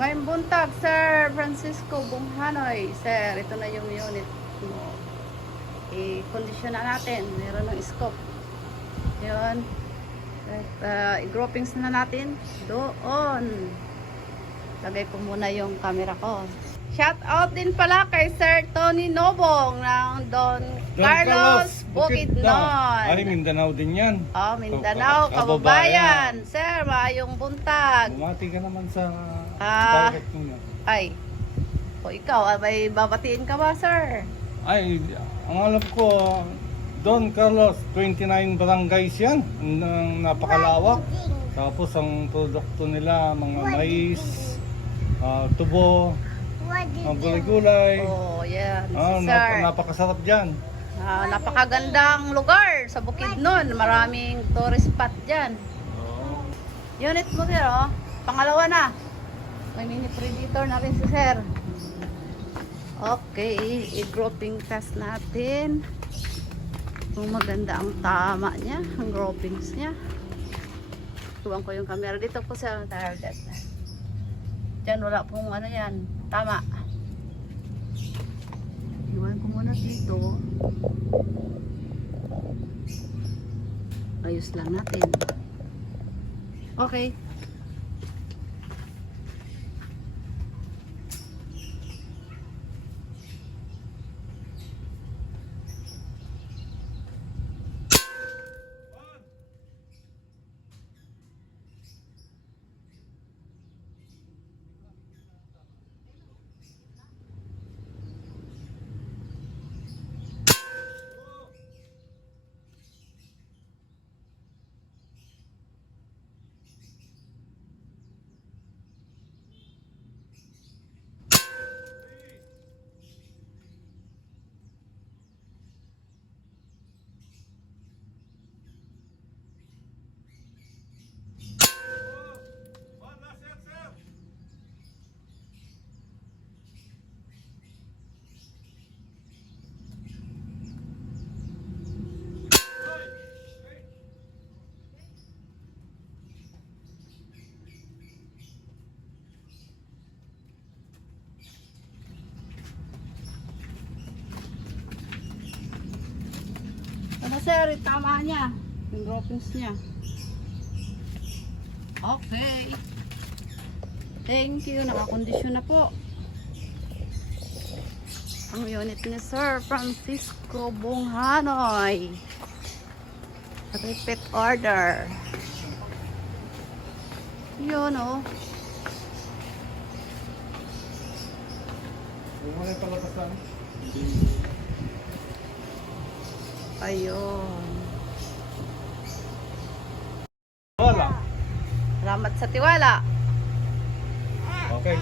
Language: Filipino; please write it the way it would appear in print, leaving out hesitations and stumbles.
May buntag, Sir Francisco Bunghanoy. Sir, ito na yung unit mo. I-condition na natin. Meron ng scope. Yun. At i-groupings na natin. Doon. Lagay ko muna yung camera ko. Shout out din pala kay Sir Tony Nobong ng Don Carlos Bukidnon. Ay, Mindanao din yan. Oh, Mindanao, kababayan. Sir, maayong buntag. Bumati ka naman sa direct muna. Ay, o ikaw, may babatiin ka ba, sir? Ay, ang alam ko, Don Carlos, 29 barangays yan. Napakalawak. Tapos ang produkto nila, mga mais, tubo, mga gulay-gulay. Oh, yan, si sir. Napakasarap dyan. Napakagandang lugar sa Bukidnon. Maraming tourist spot dyan. Unit mo, sir, oh. Pangalawa na. May mini predator na rin si sir. Okay, i-grouping test natin. Kung maganda ang tama niya, ang groupings niya. Tuwang ko yung camera. Dito po sa target. Diyan wala pong ano yan. Tama. Iwan ko muna dito. Ayos lang natin. Okay. Ano sir, tama niya. Yung groupings niya. Okay. Thank you. Nakakondisyon na po. Ang unit ni Sir Francisco Bunghanoy. Repeat order. Yun o. Wala yung palabas lang. Ayun. Wala. Salamat sa tiwala. Okay.